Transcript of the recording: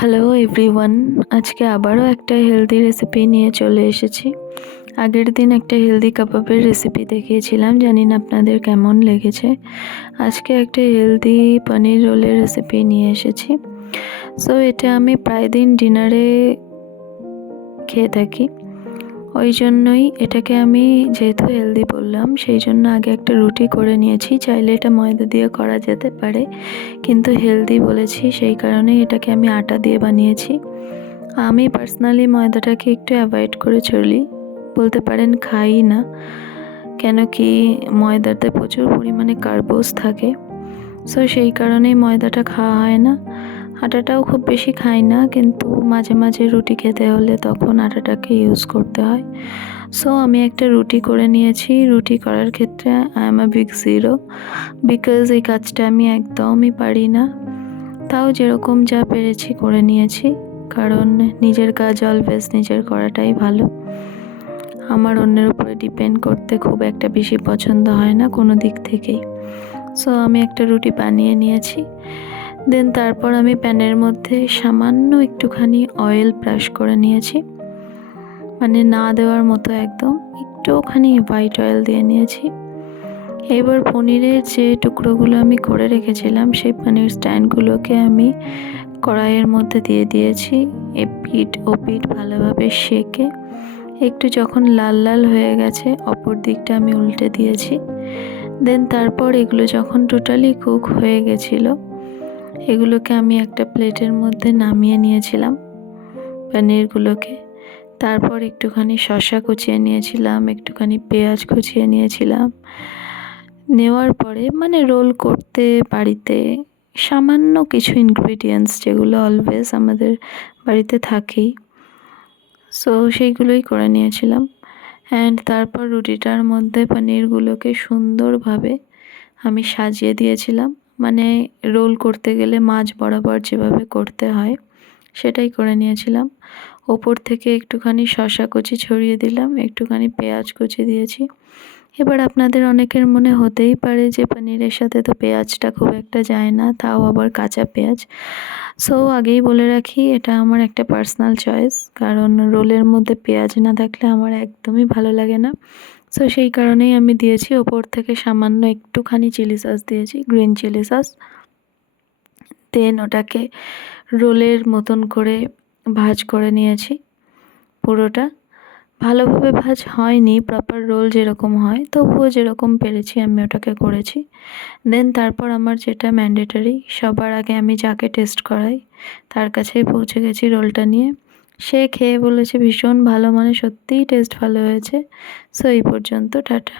Hello everyone, আজকে আবারও একটা হেলদি রেসিপি নিয়ে চলে এসেছি। আগের দিন একটা হেলদি কাবাবের রেসিপি দেখিয়েছিলাম, জানি না আপনাদের কেমন লেগেছে। আজকে একটা হেলদি পনির রোলের রেসিপি নিয়ে এসেছি। সো এটা আমি প্রায় দিন ডিনারে খেয়ে থাকি, ওই জন্যই এটাকে আমি যেহেতু হেলদি বললাম সেই জন্য আগে একটা রুটি করে নিয়েছি। চাইলে এটা ময়দা দিয়ে করা যেতে পারে, কিন্তু হেলদি বলেছি সেই কারণেই এটাকে আমি আটা দিয়ে বানিয়েছি। আমি পার্সোনালি ময়দাটাকে একটু অ্যাভয়েড করে চলি, বলতে পারেন খাই না, কেন কি ময়দাতে প্রচুর পরিমাণে কার্বোজ থাকে। সো সেই কারণেই ময়দাটা খাওয়া হয় না। আটাটাও খুব বেশি খাই না, কিন্তু মাঝে মাঝে রুটি খেতে হলে তখন আটাটাকে ইউজ করতে হয়। সো আমি একটা রুটি করে নিয়েছি। রুটি করার ক্ষেত্রে I am a big zero, because এই কাজটা আমি একদমই পারি না। তাও যেরকম যা পেরেছি করে নিয়েছি, কারণ নিজের কাজ অলওয়েজ নিজের করাটাই ভালো। আমার অন্যের উপরে ডিপেন্ড করতে খুব একটা বেশি পছন্দ হয় না কোনো দিক থেকেই। সো আমি একটা রুটি বানিয়ে নিয়েছি। দেন তারপর আমি প্যানের মধ্যে সামান্য একটুখানি অয়েল ব্রাশ করে নিয়েছি, মানে না দেওয়ার মতো, একদম একটুখানি হোয়াইট অয়েল দিয়ে নিয়েছি। এবার পনিরের যে টুকরোগুলো আমি করে রেখেছিলাম সেই পনির স্ট্যান্ডগুলোকে আমি কড়াইয়ের মধ্যে দিয়ে দিয়েছি। এপিঠ ওপিঠ ভালোভাবে সেকে একটু যখন লাল লাল হয়ে গেছে অপর দিকটা আমি উল্টে দিয়েছি। দেন তারপর এগুলো যখন টোটালি কুক হয়ে গেছিলো, এগুলোকে আমি একটা প্লেটের মধ্যে নামিয়ে নিয়েছিলাম পনিরগুলোকে। তারপর একটুখানি শসা কুচিয়ে নিয়েছিলাম, একটুখানি পেঁয়াজ কুচিয়ে নিয়েছিলাম। নেওয়ার পরে মানে রোল করতে বাড়িতে সামান্য কিছু ইনগ্রিডিয়েন্টস যেগুলো অলওয়েজ আমাদের বাড়িতে থাকেই, সো সেইগুলোই করে নিয়েছিলাম। অ্যান্ড তারপর রুটিটার মধ্যে পনিরগুলোকে সুন্দরভাবে আমি সাজিয়ে দিয়েছিলাম, মানে রোল করতে গেলে মাঝ বরাবর যেভাবে করতে হয় সেটাই করে নিয়েছিলাম। ওপর থেকে একটুখানি শসা কুচি ছড়িয়ে দিলাম, একটুখানি পেঁয়াজ কুচি দিয়েছি। এবার আপনাদের অনেকের মনে হতেই পারে যে পনিরের সাথে তো পেঁয়াজটা খুব একটা যায় না, তাও আবার কাঁচা পেঁয়াজ। সো আগেই বলে রাখি, এটা আমার একটা পার্সোনাল চয়েস, কারণ রোলের মধ্যে পেঁয়াজ না থাকলে আমার একদমই ভালো লাগে না। সো সেই কারণেই আমি দিয়েছি। ওপর থেকে সামান্য একটুখানি চিলি সস দিয়েছি, গ্রিন চিলি সস। দেন ওটাকে রোলের মতন করে ভাজ করে নিয়েছি। পুরোটা ভালোভাবে ভাজ হয়নি, প্রপার রোল যেরকম হয়, তবুও যেরকম পেরেছি আমি ওটাকে করেছি। দেন তারপর আমার যেটা ম্যান্ডেটরি, সবার আগে আমি যাকে টেস্ট করাই তার কাছেই পৌঁছে গেছি রোলটা নিয়ে। সে খেয়ে বলেছে ভীষণ ভালো, মানে সত্যিই টেস্ট ভালো হয়েছে। সো এই পর্যন্ত, টাটা।